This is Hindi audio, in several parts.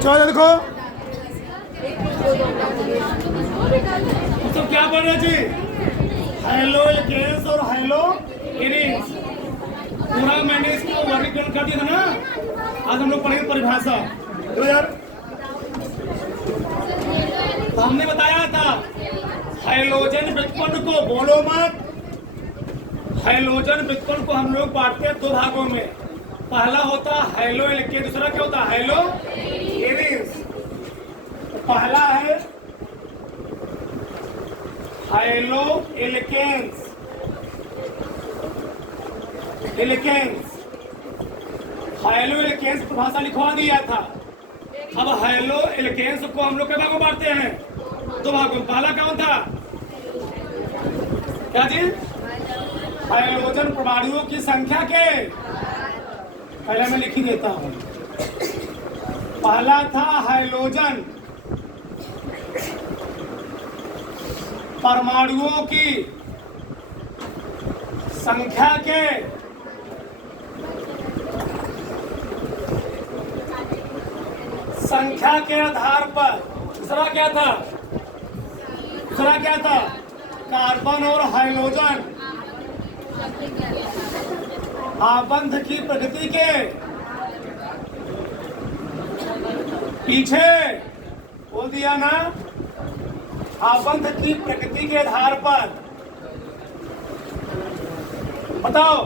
चलो देखो तो क्या पढ़ रहे जी, हेलो एल्केन्स और हेलो एरीन्स। पूरा मैंने इसको वर्गीकरण कर दिया था ना। आज हम लोग पढ़ेंगे परिभाषा। तो यार तो हमने बताया था हाइलोजन व्युत्पन्न को, बोलो मत, हाइलोजन व्युत्पन्न को हम लोग बांटते हैं दो भागों में। पहला होता है हाइलो एल्केन, दूसरा क्या होता है हाइलो एरीन्स। पहला है हाइलो एल्केन्स, हाइलो एल्केन्स परिभाषा लिखवा दिया था। अब हाइलो एल्केन्स को हम लोग के भागों बांटते हैं दो भागों। पहला कौन था, क्या जी, हाइलोजन परमाणुओं की संख्या के, पहले मैं लिख ही देता हूं। पहला था हाइलोजन परमाणुओं की संख्या के आधार पर। दूसरा क्या था, कार्बन और हाइड्रोजन आबंध की प्रगति के पीछे, बोल दिया ना, आबंध की प्रकृति के आधार पर। बताओ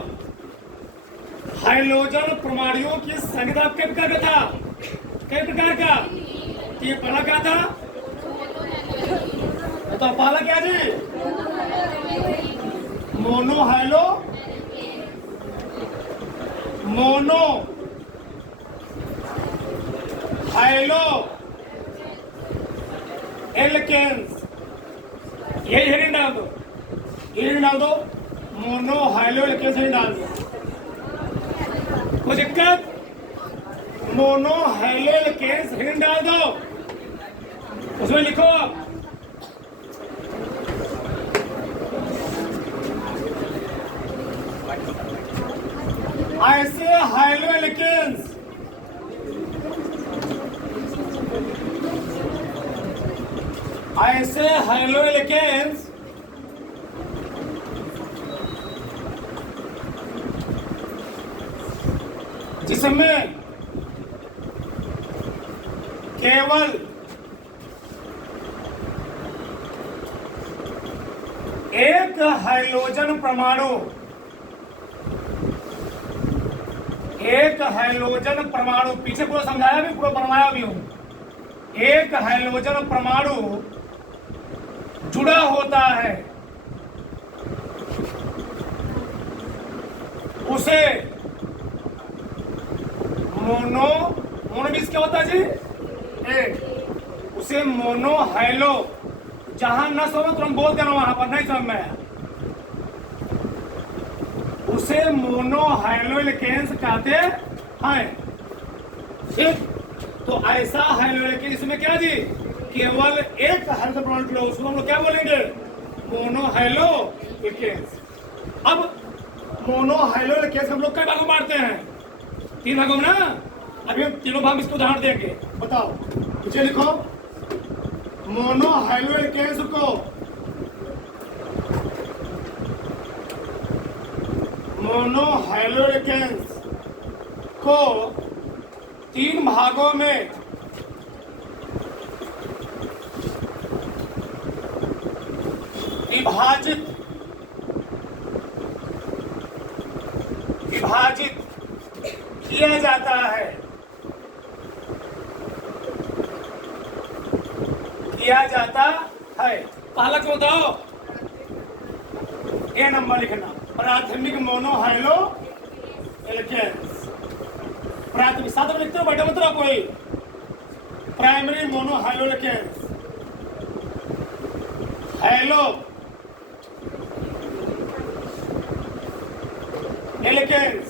हाइड्रोजन परमाणुओं की संख्या किस प्रकार का था, किस प्रकार का, ये पहला क्या था, तो पहला क्या जी, मोनो हाइलो एल्केन्स, यही हेडिंग डाल दो, मोनो हाइलो एल्केन्स डाल दो। कोई दिक्कत, मोनो हाइलो एल्केन्स हेडिंग डाल दो, उसमें लिखो आप ऐसे हाइलो एल्केन्स जिसमें केवल एक हाइड्रोजन परमाणु, पीछे पूरा समझाया भी, पूरा बनवाया भी हूं। एक हाइड्रोजन परमाणु जुड़ा होता है, उसे मोनो बीस क्या होता है जी, एक, उसे मोनो हाइलो, जहां न समझ तुम बोल देना, वहां पर नहीं समझ में आया, उसे मोनो हाइलो एल्केन्स कहते हैं। ठीक, तो ऐसा हाइलो एल्केन, इसमें क्या जी, केवल एक हाइड्रोजन परमाणु जुड़ा, उसको हम लोग क्या बोलेंगे, मोनो हाइलो एल्केन्स। अब मोनो हाइलो एल्केन्स हम लोग कई भागों में बांटते हैं, तीन भागों में ना। अभी हम तीनों भाग इसको उदाहरण देंगे। बताओ, मुझे लिखो मोनो हाइलो एल्केन्स को तीन भागों में विभाजित किया जाता है, पहला क्यों बताओ, ए नंबर लिखना, प्राथमिक मोनो हाइलो एल्केन्स। प्राथमिक साथ में लिखते हो, बैठे मत रहो कोई। Primary mono halo alkanes, halo alkanes,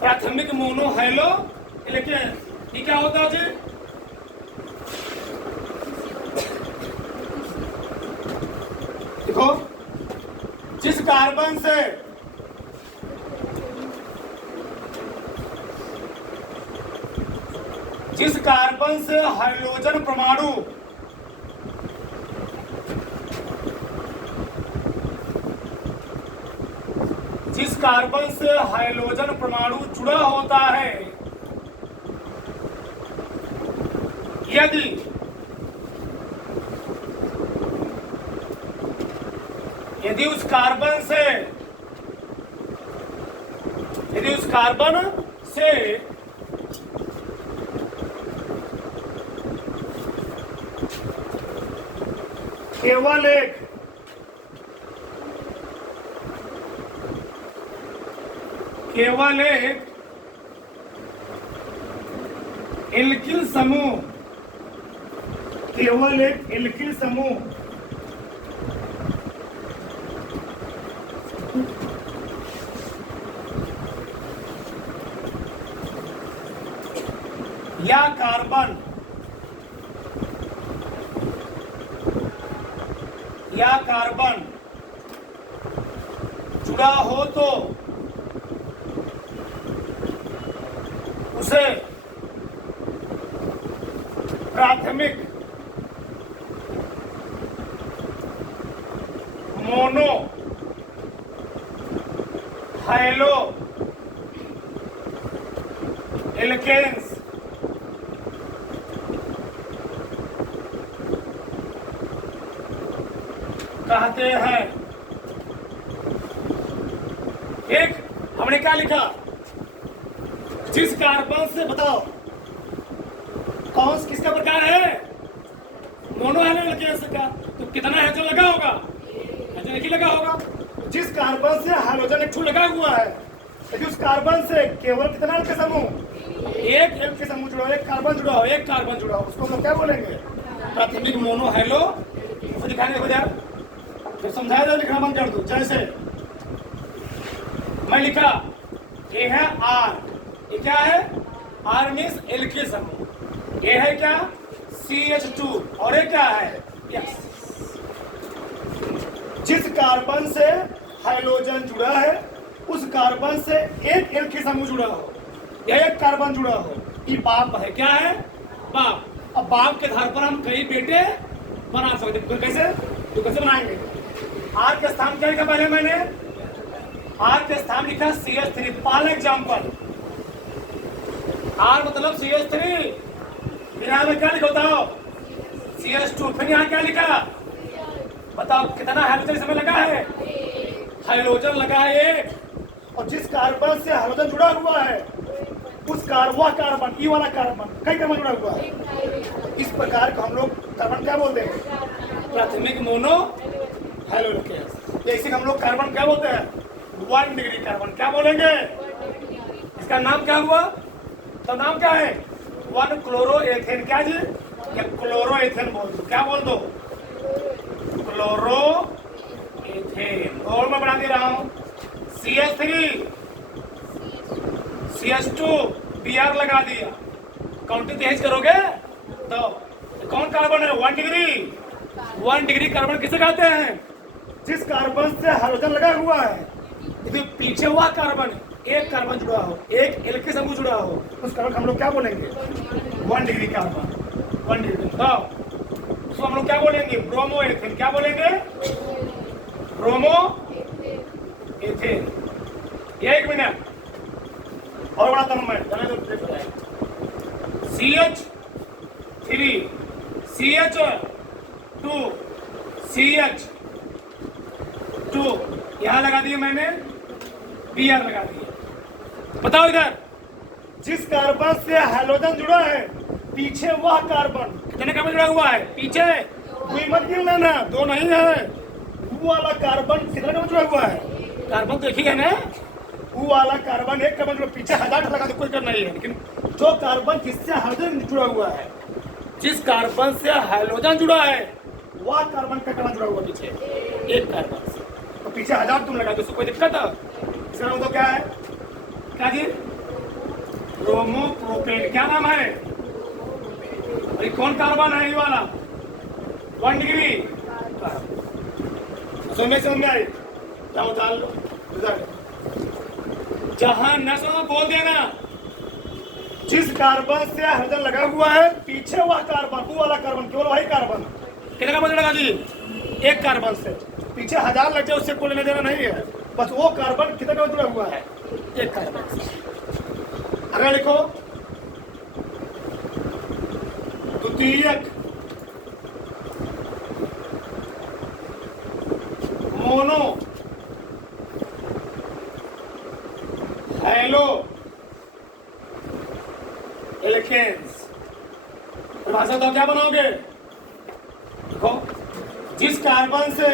प्राथमिक मोनो हाइलो एल्केन्स। ये क्या होता है जी, देखो, जिस कार्बन से जिस कार्बन से हाइड्रोजन परमाणु जुड़ा होता है, यदि उस कार्बन से केवल एक एल्किल समूह या कार्बन जुड़ा हो तो उसे प्राथमिक मोनो हाइलो एल्केन्स कहते हैं। एक हमने क्या लिखा, जिस कार्बन से, बताओ कौन किसका प्रकार है, मोनो एल्केन्स का, तो कितना हाइड्रोजन लगा होगा, हाइड्रोजन एक ही लगा होगा। जिस कार्बन से हाइड्रोजन एक लगा हुआ है, यदि उस कार्बन से केवल कितना एल्किल समूह, एक एल्किल समूह जुड़ा हो, एक कार्बन जुड़ा हो, उसको हम लोग क्या बोलेंगे, प्राथमिक मोनो हाइलो। दिखाने को यार फिर समझाया जाए, लिखना बंद कर दो। जैसे मैं लिखा, ये है आर, ये क्या है, आर मीन्स एल्किल समूह, ये है क्या CH2, और ये क्या है X। जिस कार्बन से हाइड्रोजन जुड़ा है, उस कार्बन से एक एल्किल समूह जुड़ा हो या एक कार्बन जुड़ा हो, ये बाप है, क्या है, बाप। अब बाप के आधार पर हम कई बेटे बना सकते, तो कैसे बनाएंगे। आर के स्थान क्या लिखा, पहले मैंने आर के स्थान लिखा CH3, फॉर एग्जाम्पल आर मतलब CH3, फिर यहाँ में क्या लिखा बताओ, CH2, फिर यहाँ क्या लिखा बताओ, कितना हाइड्रोजन इसमें लगा है, हाइड्रोजन लगा है एक। और जिस कार्बन से हाइड्रोजन जुड़ा हुआ है, उस कार्बन, ई वाला कार्बन, कई कार्बन जुड़ा हुआ है, इस प्रकार का हम लोग कार्बन क्या बोलते हैं, प्राथमिक मोनो हाइड्रोजन। जैसे हम लोग कार्बन क्या बोलते हैं, 1 डिग्री कार्बन, क्या बोलेंगे, इसका नाम क्या हुआ, तो नाम क्या है, 1 क्लोरोएथेन, क्या जी, या क्लोरोएथेन बोल दो, क्या बोल दो, क्लोरोएथेन। और मैं बना दे रहा हूं, CH3, CH2, Br लगा दिया, काउंटिंग तेज करोगे तो कौन कार्बन है, 1 डिग्री कार्बन किसे कहते हैं, जिस कार्बन से हाइड्रोजन लगा हुआ है, यदि पीछे हुआ कार्बन, एक कार्बन जुड़ा हो, एक एल्किल समूह जुड़ा हो, उस कार्बन हम लोग क्या बोलेंगे, 1 डिग्री कार्बन, 1 डिग्री। तो उसको हम लोग क्या बोलेंगे, ब्रोमोएथेन, क्या बोलेंगे, ब्रोमोएथेन। एक मिनट और बढ़ाता हूं मैं, CH3, CH2, CH2 यहां लगा दिया मैंने, Br लगा दिया। बताओ इधर, जिस कार्बन से हाइड्रोजन जुड़ा है, पीछे वह कार्बन, कितने कार्बन जुड़ा हुआ है, पीछे कोई मत गिन लेना, 2 नहीं है, वो वाला कार्बन कितने कार्बन जुड़ा हुआ है, कार्बन तो एक ही है ना, वो वाला कार्बन एक कार्बन जुड़ा, पीछे 1000 लगा तो कोई करना नहीं है, लेकिन जो कार्बन जिससे हाइड्रोजन जुड़ा हुआ है, जिस कार्बन से हाइड्रोजन जुड़ा है, वह कार्बन का कार्बन जुड़ा हुआ पीछे एक कार्बन से, तो पीछे 1000 तुम लगा दो, उसको कोई दिक्कत है, इसका नाम तो क्या है, क्या जी, ब्रोमोप्रोपेन, क्या नाम है, अरे कौन कार्बन है ये वाला, 1 डिग्री, समझ में आई, जाओ डाल लो, जहां न समझ बोल देना, जिस कार्बन से हाइड्रोजन लगा हुआ है पीछे वह कार्बन, वो वाला कार्बन, केवल वही कार्बन, कितने कार्बन लगा जी? एक कार्बन से। पीछे 1000 लग जाए उससे कोई लेने देना नहीं है, बस वो कार्बन कितने का जुड़ा हुआ है? एक कार्बन से। अगर लिखो द्वितीयक मोनो हैलो एल्केन्स, भाषा तो क्या बनाओगे? देखो, जिस कार्बन से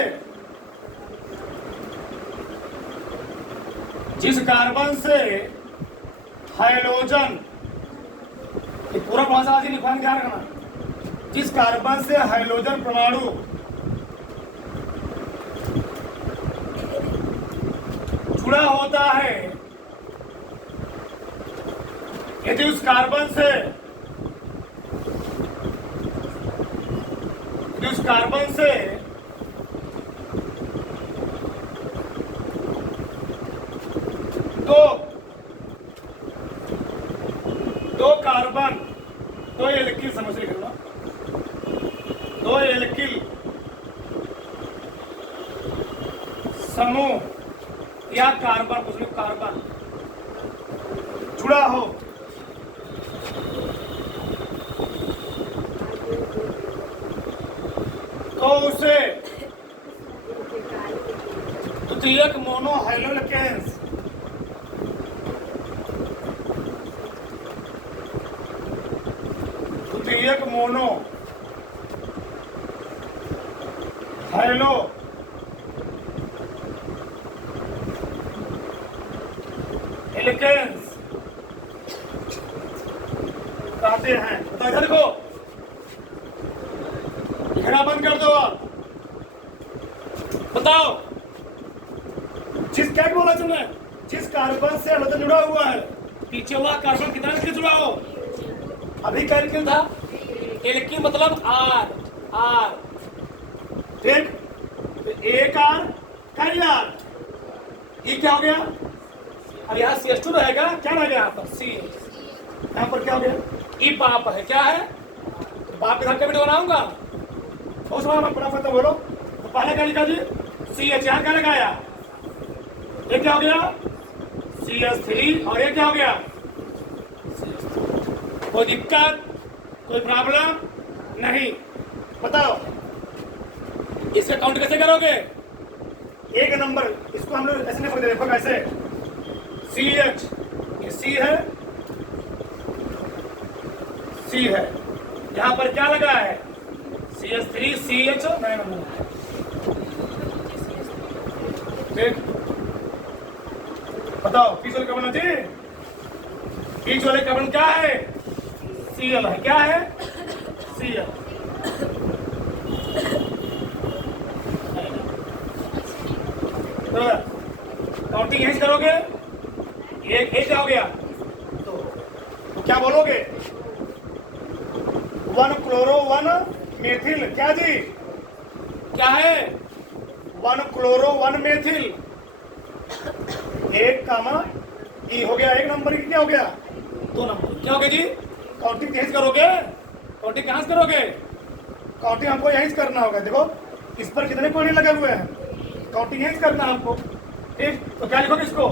हाइड्रोजन, ये पूरा भाषा आज लिखवाने ध्यान रखना। जिस कार्बन से हाइड्रोजन परमाणु जुड़ा होता है, यदि उस कार्बन से दो कार्बन, दो एल्किल, समझ लिखना, दो एल्किल समूह या कार्बन, कुछ नहीं, कार्बन जुड़ा हो तो उसे द्वितीयक मोनो हैलो एल्केन्स, द्वितीयक मोनो हैलो एल्केन्स कहते हैं। बताओ, इधर देखो, लिखना बंद कर दो आप। बताओ, जिस क्या बोला तुमने? जिस कार्बन से हाइड्रोजन जुड़ा हुआ है पीछे हुआ कार्बन कितना एल्किल जुड़ा हो? अभी क्या एल्किल था? एल्किल मतलब आर, आर, ठीक? तो एक आर कई आर, ये क्या हो गया? अब यहाँ CH2 रहेगा, क्या रहेगा यहाँ पर? CH, यहाँ पर क्या हो गया? ई बाप है, क्या है? बाप के साथ क्या वीडियो बनाऊंगा? उस बार फटाफट बोलो। तो पहले क्या लिखा जी? CH, यहाँ क्या लगाया? ये क्या हो गया? CH3, और ये क्या हो गया? कोई दिक्कत, कोई प्रॉब्लम नहीं? बताओ, इसका काउंट कैसे करोगे? एक नंबर, इसको हम लोग ऐसे नहीं पकड़े, देखो कैसे, CH, ये C है, C है, यहाँ पर क्या लगा है? CH3 CH, नया नंबर है, ठीक? बताओ, बीच वाले कार्बन थी, बीच वाले कार्बन क्या है? Cl है, क्या है? Cl। काउंटिंग यहीं से करोगे, एक क्या हो गया? तो क्या बोलोगे? 1 क्लोरो 1 मेथिल, क्या जी? क्या है? 1 क्लोरो 1 मेथिल, एक कामा ई हो गया, एक नंबर की क्या हो गया? 2 नंबर, क्या हो गया जी? काउंटिंग यहीं से करोगे? काउंटिंग कहाँ से करोगे? काउंटिंग हमको यहीं से करना होगा। देखो, इस पर कितने पॉइंट लगे हुए हैं, काउंटिंग यहीं से करना है आपको, ठीक? तो क्या लिखोगे इसको?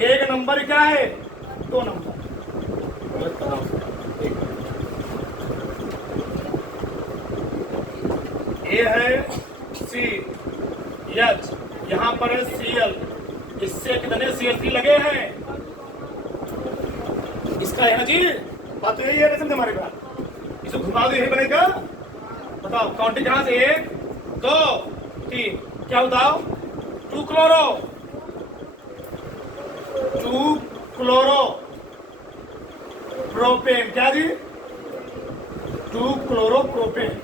एक नंबर क्या है? 2 नंबर। ये है CH, यहाँ पर है Cl, इससे कितने CH3 लगे हैं? इसका है ना जी, बात तो यही है ना हमारे पास, इसको घुमा दो, यही बनेगा। बताओ, काउंटिंग कहाँ से? 1 2 3, क्या बताओ? 2 क्लोरो, 2 क्लोरो प्रोपेन, क्या जी? 2 क्लोरो प्रोपेन,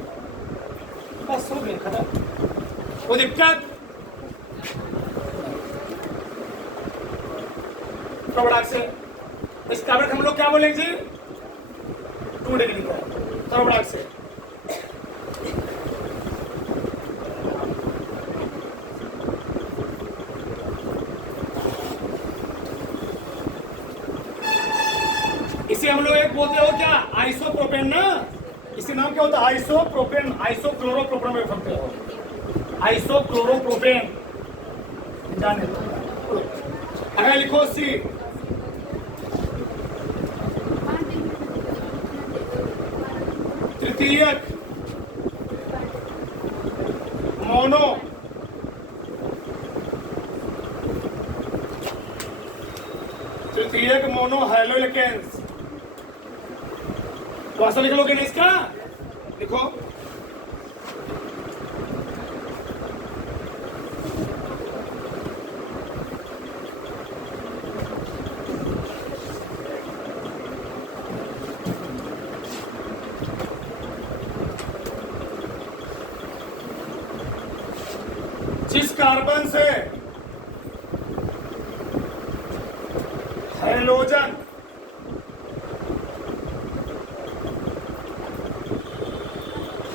बस हो गया, खत्म। कोई दिक्कत? प्रोडक्ट से इस कार्बन हम लोग क्या बोलेंगे जी? 2 डिग्री का प्रोडक्ट से। इसे हम लोग बोलते हो क्या? आइसोप्रोपेन ना, इसका नाम क्या होता है? आइसोप्रोपेन, आइसोक्लोरोप्रोपेन में बोलते हो, आइसोक्लोरोप्रोपेन। जाने दो। अगर लिखो सी, तृतीयक मोनो मोनोहाइलोएल्केन्स। तो ऐसा लिख लोगे ना इसका, लिखो जिस कार्बन से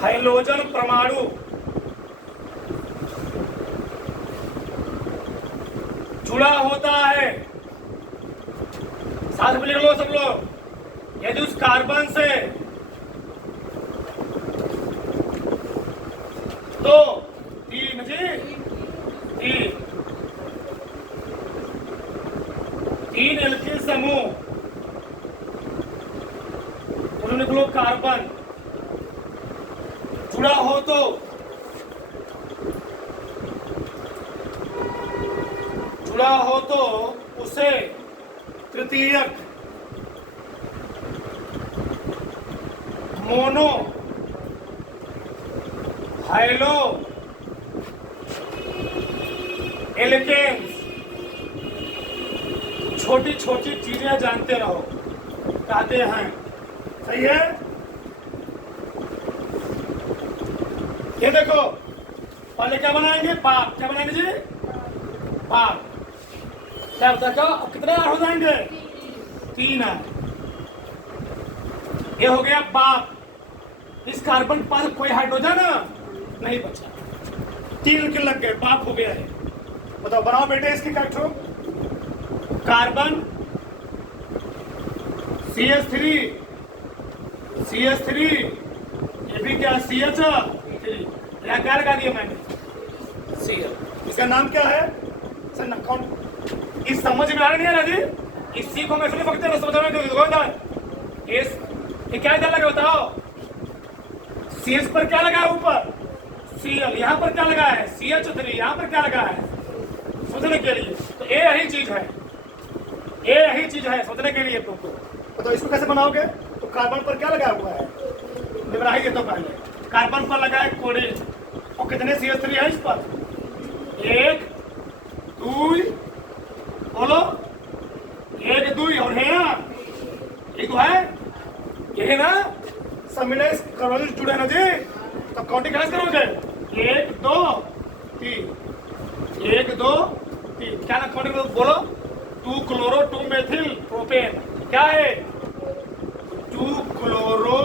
हाइड्रोजन परमाणु जुड़ा होता है, साथ में लिख लो सब लोग, यदि उस कार्बन से दो तीन एल्किल समूह, उन्होंने लिख लो कार्बन जुड़ा हो तो उसे तृतीयक मोनो हाइलो एल्केन्स। छोटी छोटी चीजें जानते रहो, कहते हैं, सही है? ये देखो, पहले क्या बनाएंगे? बाप। क्या बनाएंगे जी? बाप। क्या होता है? क्या अब कितने हो जाएंगे? 3 है। ये हो गया बाप। इस कार्बन के पास कोई हाइड्रोजन नहीं बचा, 3 के लग गए, बाप हो गया है। बताओ, बनाओ बेटे इसकी कैरेक्टर। कार्बन CH3, ये भी क्या? CH3, या क्या लगा दिया मैंने? Cl। इसका नाम क्या है सर? कौन? इस समझ में आ रहा नहीं है जी? इसी को मैं इसलिए समझ में ये क्या इधर लगा बताओ? CH पर क्या लगा है ऊपर? Cl। यहाँ पर क्या लगा है? CH3। यहाँ पर क्या लगा है? सोचने के लिए। तो ये यही चीज है, सोचने के लिए तुमको। तो इसको कैसे बनाओगे? तो कार्बन पर क्या लगा हुआ है? बना ही देता हूं पहले। कार्बन पर लगा है कोडिन, और कितने CH3 है इस पर? 1 2, बोलो 1 2, और है ना, ये तो है, ये है ना, सब मिले कार्बन जुड़े ना जी। तो काउंटिंग कैसे करोगे? 1 2 3, 1 2 3, क्या ना काउंटिंग बोलो? 2 क्लोरो 2 मेथिल प्रोपेन। क्या है? 2 क्लोरो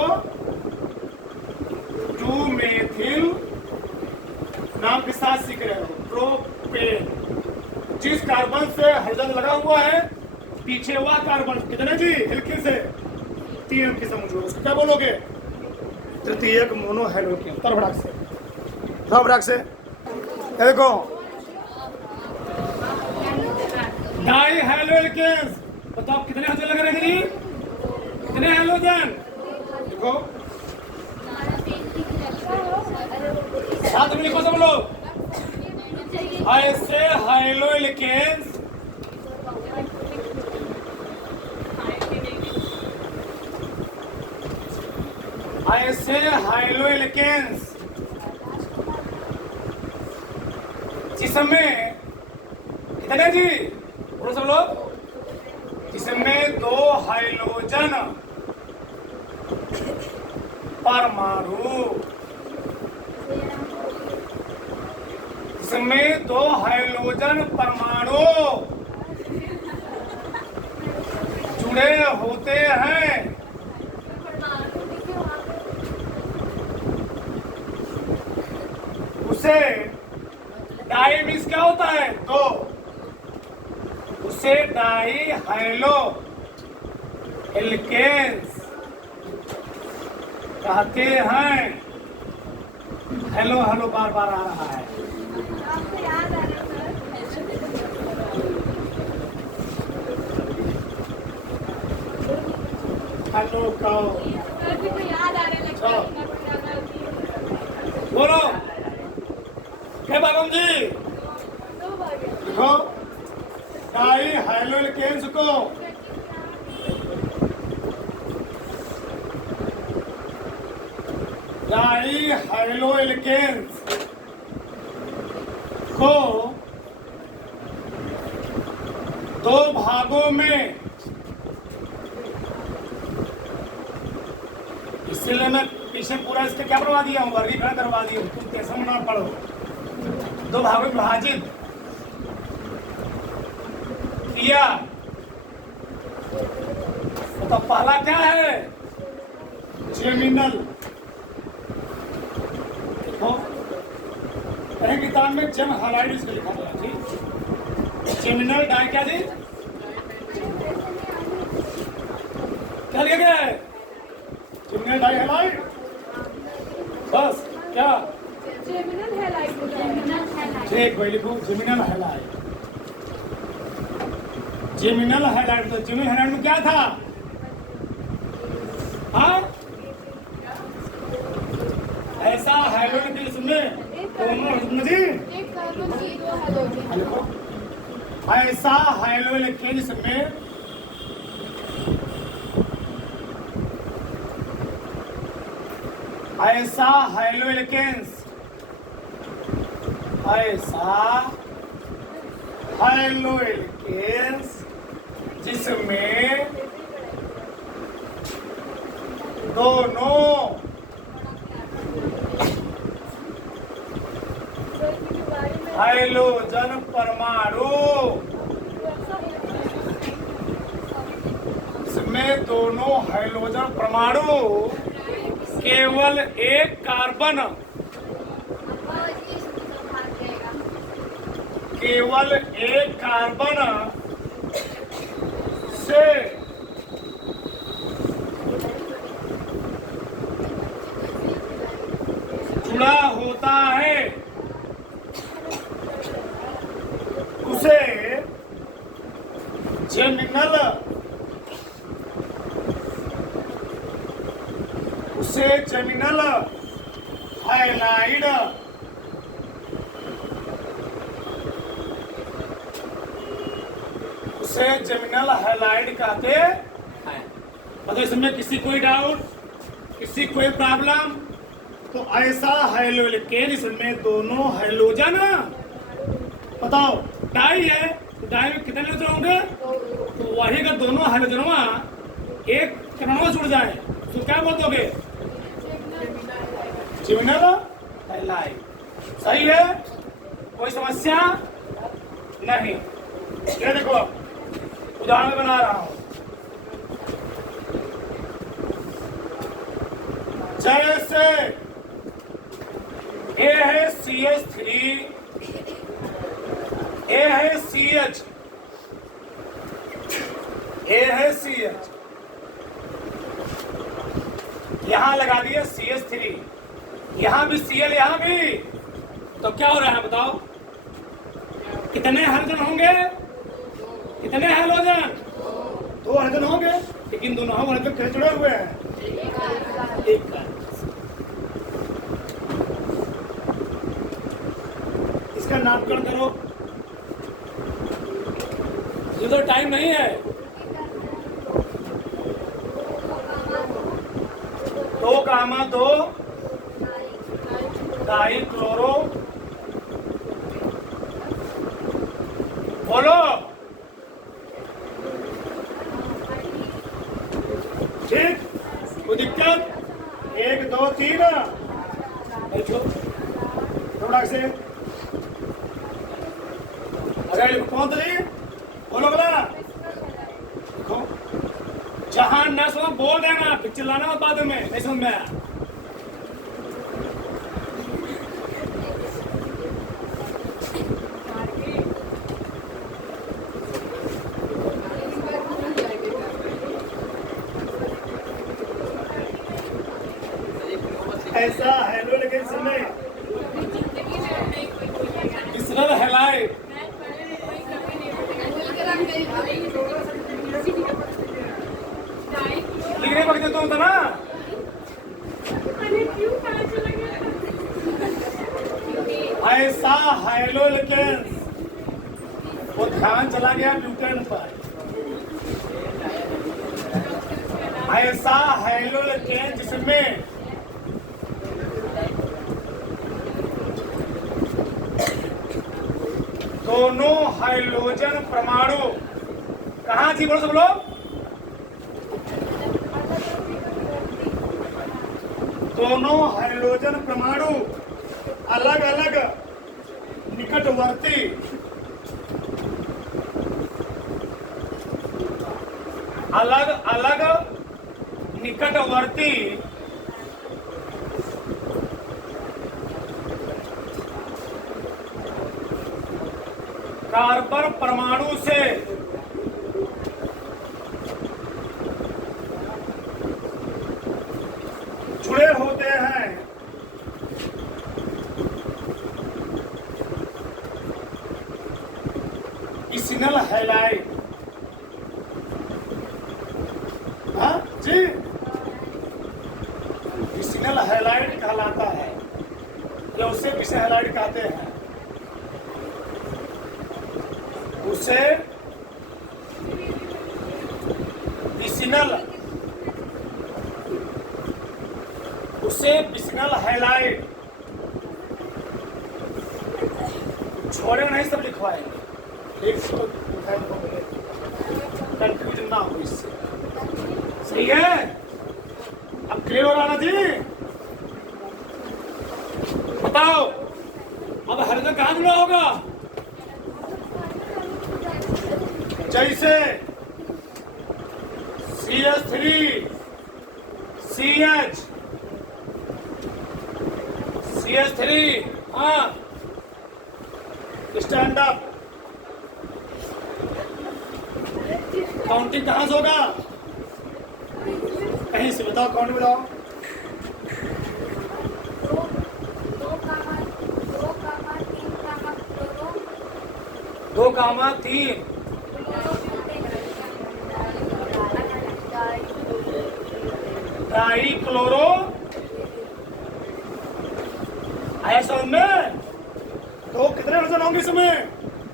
2 मेथिल, नाम के साथ सीख रहे हो, प्रोपेन। जिस कार्बन से हाइड्रोजन लगा हुआ है, पीछे हुआ कार्बन कितने जी? एल्किन से 3 एल्किन समझो, उसको क्या बोलोगे? तृतीयक मोनोहाइड्रोजन। तरफ से देखो, डाई हाइड्रोजन। बताओ कितने हाइड्रोजन लग रहे हैं जी? कितने हाइड्रोजन? देखो साथ में लिखो सब लोग। ऐसे हाइड्रोजन जिसमें कितने जी? बोलो सब लोग। जिसमें 2 हाइड्रोजन परमाणु, जिसमें 2 हाइड्रोजन परमाणु जुड़े होते हैं, उसे डाई मीन्स क्या होता है? 2, उसे डाई हाइलो एल्केन्स कहते हैं। हेलो हेलो बार बार आ रहा है। आपको याद आ रहा है सर? हेलो कहो। सर जी को याद आ रहा लगता है। बोलो क्या बागम जी। दो बार देखो डाई हाइलोकेन्स को डाई हाइलोकेन्स को दो भागों में, इसलिए मैं पीछे पूरा इसके क्या करवा दिया हूँ, वर्गीकरण करवा दिया हूँ। तुम कैसे मना पढ़ो। दो भागों में विभाजित किया। तो पहला क्या है? जेमिनल। देखो कहीं किताब में जेम हाइलाइट इसको लिखा गया। ठीक, जेमिनल डाई क्या जी? क्या लिखा गया है? Geminal di halide. बस क्या? जेमिनल हाइलाइट होता है। ठीक भाई लिखो जेमिनल हाइलाइट। Geminal halide. तो जेमिनल हाइलाइट में क्या था? हाँ ऐसा हाइलाइट के इसमें दोनों जी एक कार्बन की दो हाइड्रोजन। लिखो ऐसा हाइलोइड के जिसमें ऐसा हाइलोइलेकेंस ऐसा हाइलोइलेकेंस जिसमें दोनों हाइलोजन परमाणु इसमें दोनों हाइलोजन परमाणु केवल एक कार्बन केवल एक कार्बन से जुड़ा होता है उसे जेमिनल हाइलाइड जेमिनल हाइलाइड कहते हैं। मतलब इसमें किसी कोई डाउट, किसी कोई प्रॉब्लम? तो ऐसा हाइलोकेन इसमें दोनों हाइलोजन बताओ डाई है तो डाई में कितने हाइड्रोजन होंगे? तो वही का दोनों हाइड्रोजनवा एक कणवा जुड़ जाए तो क्या बोल दोगे? Geminal halide. सही है, कोई समस्या नहीं। ये देखो उदाहरण बना रहा हूं। जैसे ए है CH3, ए है CH, ए है CH, यहां लगा दिया CH3, यहां भी Cl, यहां भी। तो क्या हो रहा है बताओ? कितने हाइड्रोजन होंगे? कितने हाइड्रोजन? दो हाइड्रोजन होंगे, लेकिन दोनों हाइड्रोजन कैसे जुड़े हुए हैं? एक कार्बन। इसका नामकरण करो, ये तो टाइम नहीं है। 2,2 डाई क्लोरो, बोलो ठीक, कोई दिक्कत? 1 2 3 थोड़ा से अरे कौन तो बोलो बोला देखो, जहां न सुनो बोल देना, फिर चिल्लाना बाद में नहीं समझ में आया। ऐसा हेलो लेकिन इसमें बिस्नल हेलाइट लिखने पड़ते तो होता ना। ऐसा हेलो लेकिन वो ध्यान चला गया न्यूटन पर। ऐसा हेलो लेकिन जिसमें दोनों हाइड्रोजन परमाणु कहाँ थी बोलो सब लोग? दोनों हाइड्रोजन परमाणु अलग अलग निकटवर्ती अलग अलग निकटवर्ती कार्बन परमाणु से जुड़े होते हैं। इसिनल हैलाइड। हाँ जी, इसिनल हैलाइड कहलाता है या उसे विषय हैलाइड कहते हैं। उसे बिस्नल हैलाइड छोड़े नहीं, सब लिखवाएंगे एक कंफ्यूजन ना हो इससे। सही है? अब क्लियर हो रहा ना जी? बताओ अब हाइड्रोजन कहाँ जुड़ा होगा? जैसे CH3 CH3 हाँ स्टैंड अप। काउंटिंग कहाँ से होगा? कहीं से बताओ, काउंट बताओ। 2,3 डाई क्लोरो आया समझ में? तो कितने हाइड्रोजन होंगे इसमें?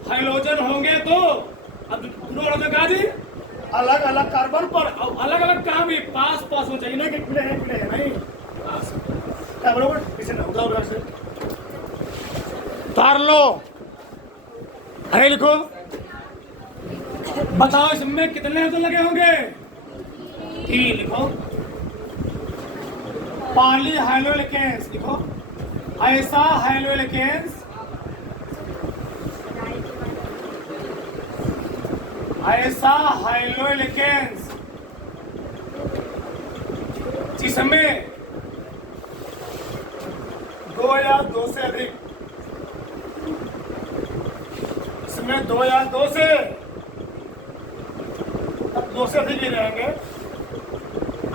हाइड्रोजन होंगे तो अब दोनों हाइड्रोजन कहा जी अलग अलग कार्बन पर, अलग अलग कहाँ भी पास पास हो चाहिए ना कि पीले है नहीं पास। क्या बरोबर? पीछे ना उधर उधर से तार लो। अरे लिखो, बताओ इसमें कितने हाइड्रोजन लगे होंगे? 3 लिखो। पॉली हाइड्रोलिकेंस लिखो। ऐसा हाइड्रोलिकेंस जिसमें 2 या 2 से अधिक, इसमें 2 या 2 से, अब 2 से अधिक ही रहेंगे,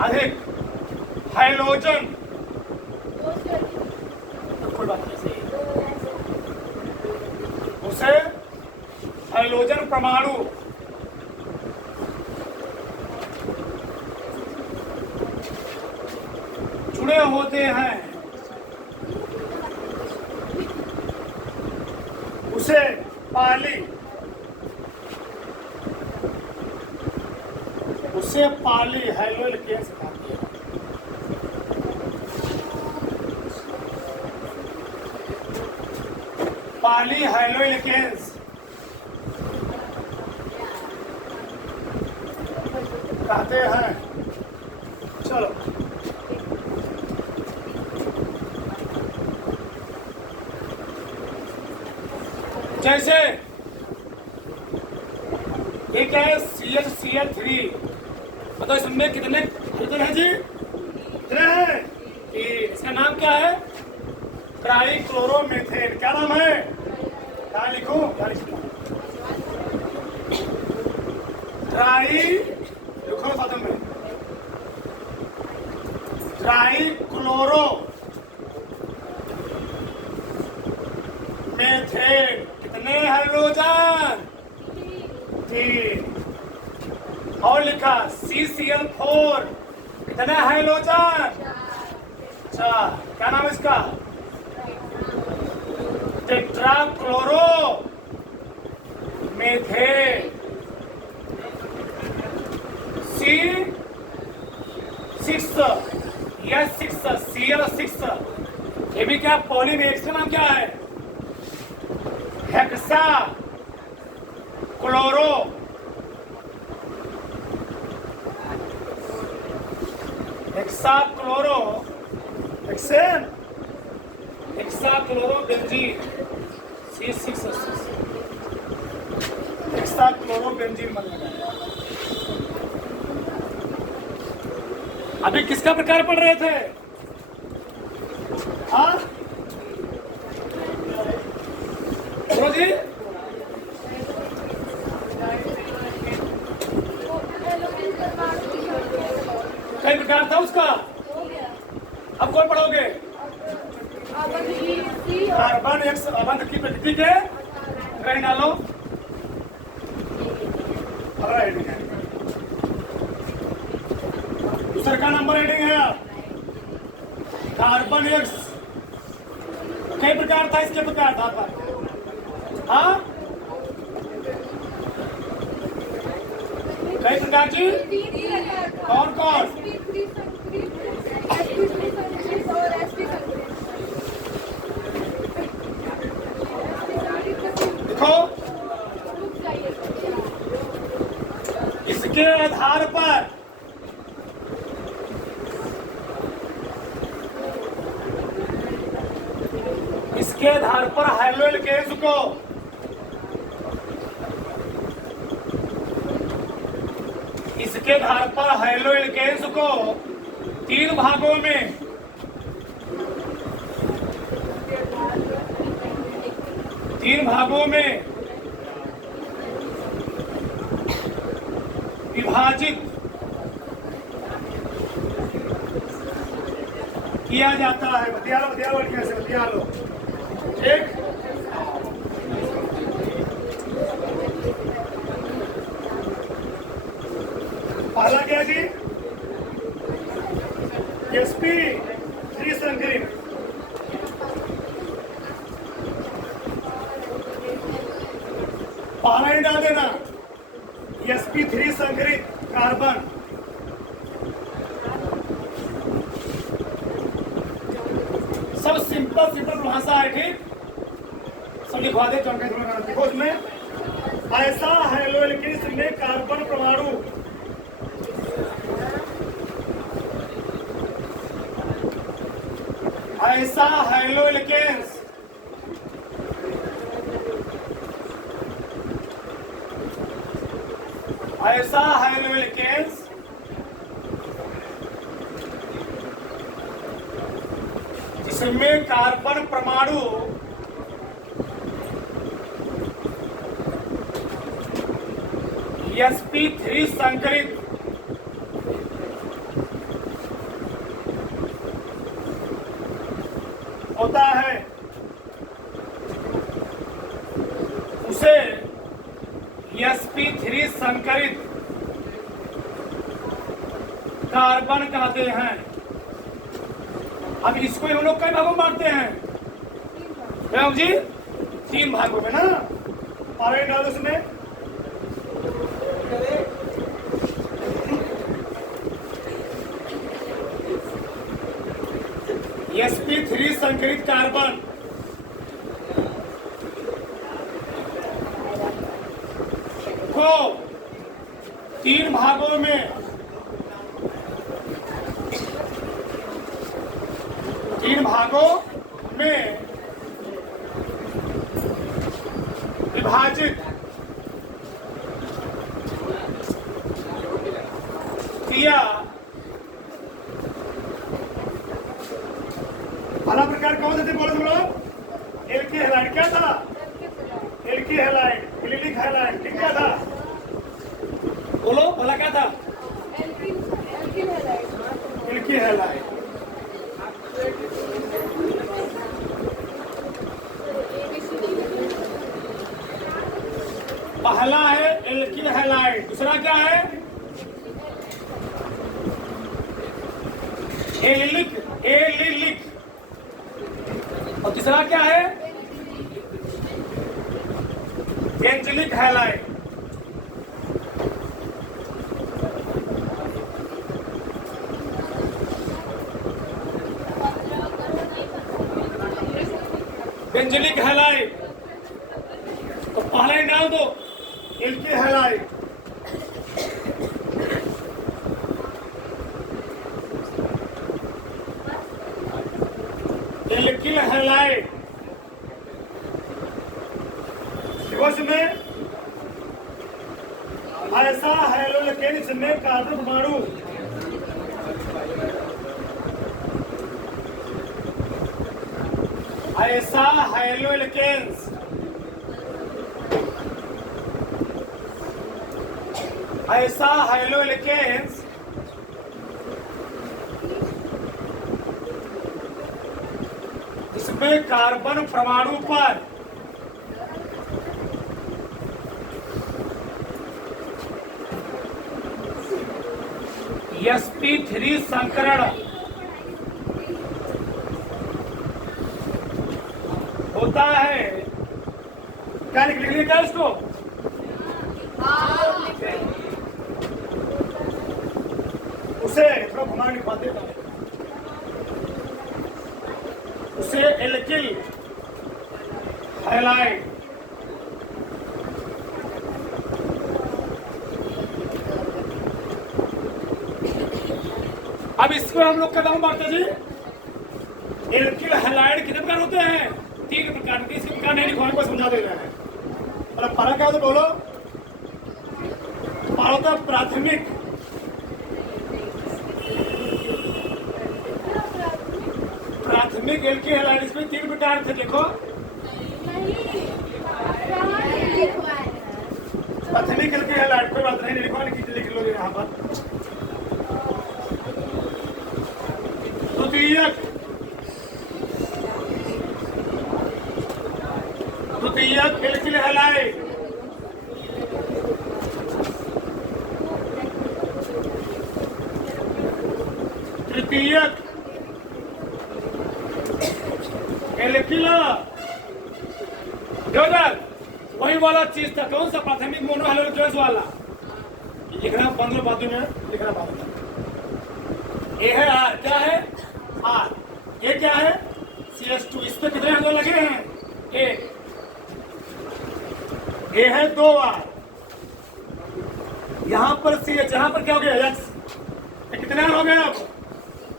अधिक हाइड्रोजन कोई बात नहीं, उसे हाइड्रोजन परमाणु जुड़े होते हैं, उसे पॉली हाइड्रोलिकेंस कहते हैं। पॉली हाइड्रोलिकेंस कहते हैं। चलो जैसे ये क्या है? CH3 बताओ इसमें कितने हाइड्रोजन है जी? कितने हैं? इसका नाम क्या है? ट्राइक्लोरोमेथेन। क्या नाम है? क्या लिखूं? लिखो साधन में ट्राइक्लोरो 3 और लिखा CCl4 कितने हाइड्रोजन 4। क्या नाम है इसका टेट्राक्लोरो मेथेन C6 या 6 Cl6। ये भी क्या पॉलीमेक्स का नाम क्या है hexa chloro hexachloro hexane hexachloro benzene C6 hexachloro benzene बन गया। अभी किसका प्रकार पढ़ रहे थे हाँ बोलो जी कई प्रकार था उसका अब कौन पढ़ोगे कार्बन एक अबंध की प्रकृति के कहीं डालो दूसरा का नंबर हेडिंग है कार्बन एक्स कई प्रकार था इसके प्रकार था पर हाँ कई प्रकार की कौन कौन देखो इसके आधार पर हाइड्रोजन गैस को इसके आधार पर हाइड्रोजन गैस को 3 भागों में विभाजित किया जाता है। बतिया लो कैसे बतिया लो। एक पहला क्या जी sp3 संकरित पहला ही डाल देना sp3 संकरित कार्बन सब सिंपल भाषा है ठीक सब लिखवा दे देखो उसमें ऐसा हाइड्रोजन गैस में कार्बन परमाणु ऐसा हाइड्रोजन गैस जिसमें कार्बन परमाणु sp3 संकरित होता है उसे sp3 संकरित कार्बन कहते हैं। अब इसको इन लोग कई भागों में बांटते हैं जी 3 भागों में ना पारे डालो उसमें sp3 संकरित कार्बन को 3 भागों में विभाजित किया। पहला प्रकार कौन सा थे बोलो तुम लोग एल्की हैलाइड क्या था एल्की हैलाइड क्लिनिक हैलाइड ठीक क्या था बोलो बोला क्या था एल्की हैलाइड पहला है एल्किल दूसरा क्या है? एलिलिक। और तीसरा क्या है? Benzylic halide. Benzylic halide. तो पहले ही डाल दो एल्किल हैलाइड। एल्किल हैलाइड में ऐसा हैलोजन जिसमें कार्बन परमाणु ऐसा हैलोएल्केन्स जिसमें कार्बन परमाणु पर sp3 संकरण होता है। क्या लिख लिया इसको? उसे थोड़ा घुमा लिखवा देता हूं। उसे एल्किल हैलाइड अब इसको हम लोग क्या बांटते जी? एल्किल हैलाइड कितने प्रकार होते हैं? 3 प्रकार के। इसके प्रकार नहीं लिखवाने को समझा दे रहे हैं। और फर्क क्या होता है बोलो? होता प्राथमिक एल्किल हैलाइड। इसमें 3 प्रकार थे। देखो प्राथमिक एल्किल हैलाइड, कोई बात नहीं लिखवाने की, लिख लो यहाँ पर। द्वितीयक एल्किल हैलाइड, तृतीयक एल्किल वही वाला चीज था। कौन सा? प्राथमिक मोनो हैलोजन वाला। लिखना 15 बातों में लिखना बात। ये है आर। क्या है? आर। ये क्या है? CH2। इस पे कितने हाइड्रोजन लगे हैं? 1। ये है 2 आर। यहां पर CH, यहां पर क्या हो गया? X। कितने आर हो गए? अब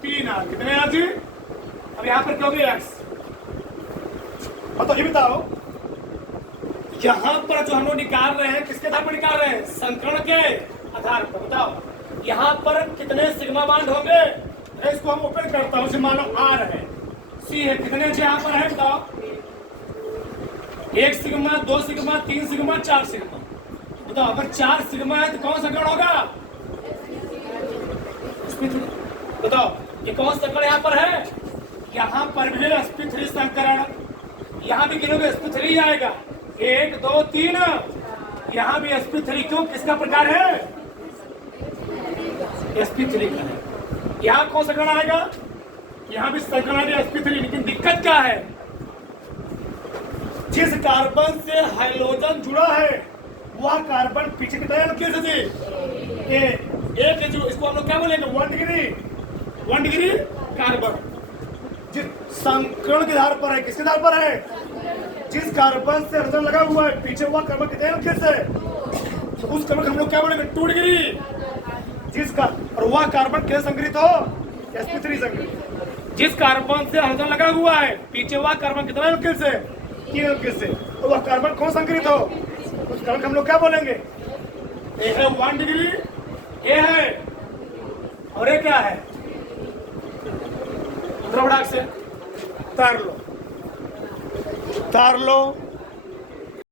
3 आर। कितने आर जी? अब यहां पर क्या हो गया? X। तो ये बताओ, यहां पर जो हम लोग निकाल रहे हैं किसके आधार पर निकाल रहे हैं? संकरण के आधार पर। बताओ यहां पर कितने सिग्मा बॉन्ड होंगे? इसको हम ओपन करता हूं। मानो आर है, सी है, कितने यहां पर है? बताओ 1 सिग्मा, 2 सिग्मा, 3 सिग्मा, 4 सिग्मा। बताओ अगर 4 सिग्मा है तो कौन संकरण होगा? बताओ ये कौन संकरण यहां पर है? यहां पर भी sp3 संकरण। यहां भी गिनोगे sp3 आएगा। 1 2 3। यहां भी sp3। क्यों? किसका प्रकार है? sp3 का है। यहां कौन संकरण आएगा? यहां भी संकरण आएगा sp3। लेकिन दिक्कत क्या है? जिस कार्बन से हाइड्रोजन जुड़ा है वह कार्बन पीछे की तरफ कैसे? एक जो इसको हम लोग क्या बोलेंगे? 1 डिग्री कार्बन। जिस संकरण के आधार पर है, किसके आधार पर है? जिस कार्बन से हाइड्रोजन लगा हुआ है पीछे वह कार्बन कितने से? तो उस कार्बन हम लोग क्या बोलेंगे? 2 डिग्री। जिसका और वह कार्बन कैसे संग्रहित हो? sp3 संग्रहित। जिस कार्बन से हाइड्रोजन लगा हुआ है पीछे वह कार्बन कितना एल्किल से? 3 एल्किल से। तो वह कार्बन कौन संग्रहित हो? उस कार्बन हम लोग क्या बोलेंगे? ये है 1 डिग्री, ये है, और ये क्या है? से तार लो